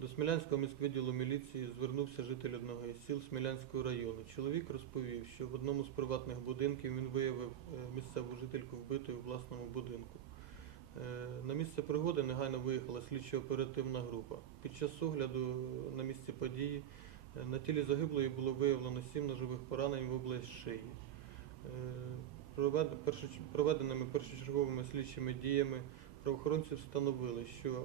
До Смілянського міськвідділу міліції звернувся житель одного із сіл Смілянського району. Чоловік розповів, що в одному з приватних будинків він виявив е, місцеву жительку вбитою у власному будинку. Е, На місце пригоди негайно виїхала слідчо-оперативна група. Під час огляду на місці події е, на тілі загиблої було виявлено сім ножових поранень в область шиї. Проведеними першочерговими слідчими діями правоохоронці встановили, що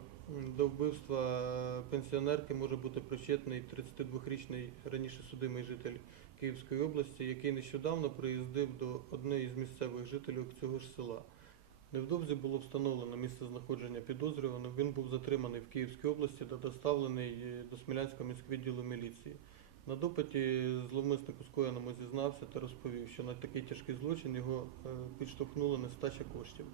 до вбивства пенсіонерки може бути причетний 32-річний раніше судимий житель Київської області, який нещодавно приїздив до однієї з місцевих жителів цього ж села. Невдовзі було встановлено місце знаходження підозрюваного. Він був затриманий в Київській області та доставлений е, до Смілянського міськвідділу міліції. На допиті зловмисник у скоєному зізнався та розповів, що на такий тяжкий злочин його е, підштовхнула нестача коштів.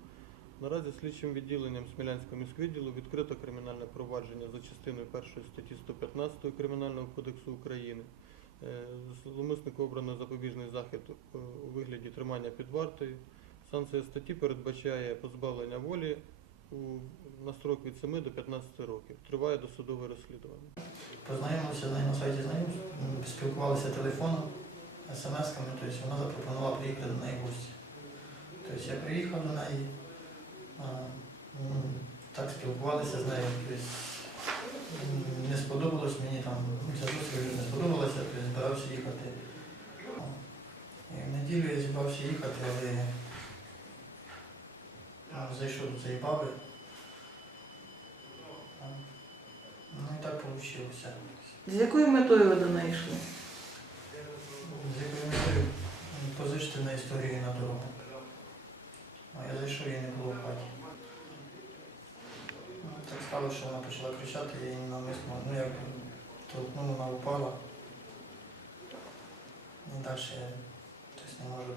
Наразі слідчим відділенням Смілянського міськвідділу відкрито кримінальне провадження за частиною 1 статті 115 Кримінального кодексу України. Е, Зловмиснику обрано запобіжний захід е, у вигляді тримання під вартою. Санкція статті передбачає позбавлення волі на строк від 7 до 15 років. Триває досудове розслідування. Познайомилися на сайті знайомств, спілкувалися телефоном, смс-ками, тобто вона запропонувала приїхати до неї в гості. Тобто я приїхав до неї, так спілкувалися з нею. Не сподобалось мені там, ну, ця зустріч не сподобалася, тобто збирався їхати. І в неділю я зібрався їхати, але зайшов до цієї баби. Ну і так вийшло. З якою метою ви до неї йшли? З якою метою позичити на історію на дорогу. А я зайшов, її не було в хаті. Ну, Так стало, що вона почала кричати, я її навмисно, ну як толкнув, вона упала. І далі я тобто, не можу,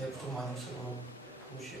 як в тумані все було вийшло.